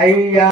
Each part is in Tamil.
ஐயா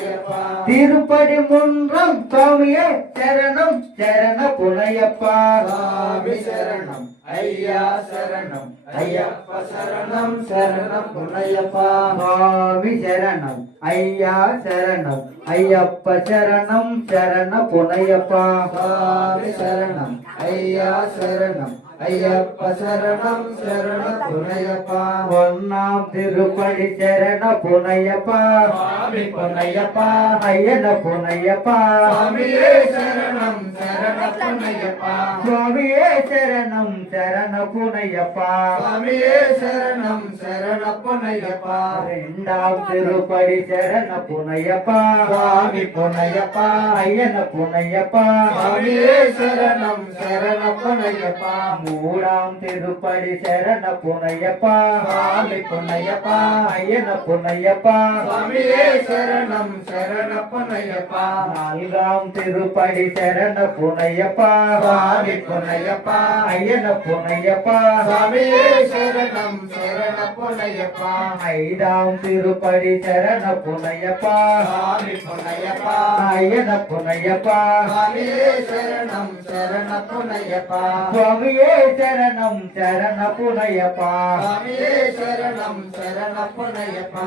திருப்படி முன்றம் சுவாமியே சரணம் சரண புனையப்பா சுவாமி சரணம் ஐயா சரணம் ஐயப்ப சரணம் சரணம் புனையப்பா சுவாமி சரணம் ஐயா சரணம் ஐயப்ப சரணம் சரண புனையப்பா சுவாமி சரணம் ஐயா சரணம் ஐயப்ப சரணம் சரண புனையப்பா ஒன்னாம் திருப்படி சரண புனையப்பா சுவாமி புனையப்பா ஐயன புனையப்பா சுவாமியே சரணம் சரண புனையப்பா சுவாமியே சரணம் சரண புனையப்பா சுவாமியே சரணம் சரண புனையப்பா இரண்டாம் திருப்படி சரண புனையப்பா சுவாமி புனையப்பா ஐயன புனையப்பா சுவாமியே சரணம் சரண புனையப்பா மூடாம் திருப்படி சரண புனையப்பா சுவாமி புனையப்பா ஐயன புனையப்பா சுவாமியே சரணம் சரண புனையப்பா நான்காம் திருப்படி சரண புனையப்பா சுவாமி புனையப்பா ஐயன புனையப்பா சுவாமியே சரணம் சரண புனையப்பா ஐந்தாம் திருப்படி சரண புனையப்பா சுவாமி புனையப்பா ஐயன புனையப்பா சுவாமியே சரணம் சரண புனையப்பா சுவாமியே சரணம் சரண புனையப்பா சுவாமியே சரணம் சரண புனையப்பா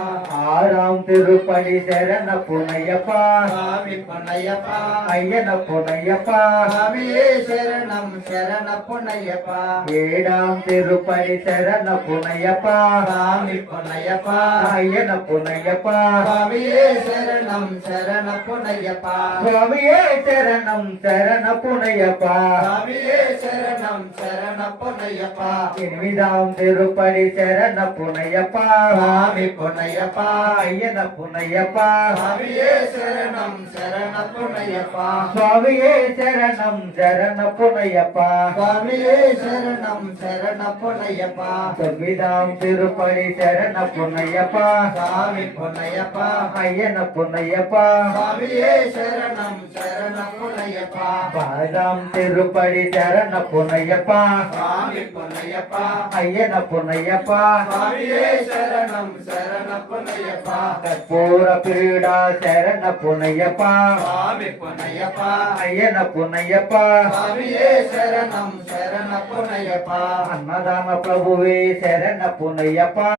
ஆறாம் திருப்படி சரண புனையப்பா சுவாமி புனையப்பா ஐயன புனையப்பா சுவாமியே சரணம் சரண புனையப்பா ஏழாம் திருப்படி சரண புனையப்பா சுவாமி புனையப்பா ஐயன புனையப்பா சுவாமியே சரணம் சரண புனையப்பா சுவாமியே சரணம் சரண புனையப்பா சுவாமியே சரணம் சரண புனையப்பா எனிமிதாம் திருப்படி சரண புனையப்பா சுவாமி புனையப்பா ஐயன புனையப்பா சுவாமியே சரணம் சரண புனையப்பா சுவாமியே சரணம் சரண புனையப்பா சுவாமியே சரணம் சரண புனையப்பா தொன்மிதாம் திருப்படி சரண புனையப்பா சுவாமி புனையப்பா ஐயன புனையப்பா சுவாமியே சரணம் சரண புனையப்பா பாதாம் திருப்படி சரண புனையப்பா சுவாமி புனையப்பா ஐயன புனையப்பா சுவாமியே சரணம் சரண புனையப்பா கற்பூர பீடா சரண புனையப்பா சுவாமி புனையப்பா ஐயன புனையப்பா சுவாமியே சரணம் சரண புனையப்பா அன்னதான பிரபுவே சரண புனையப்பா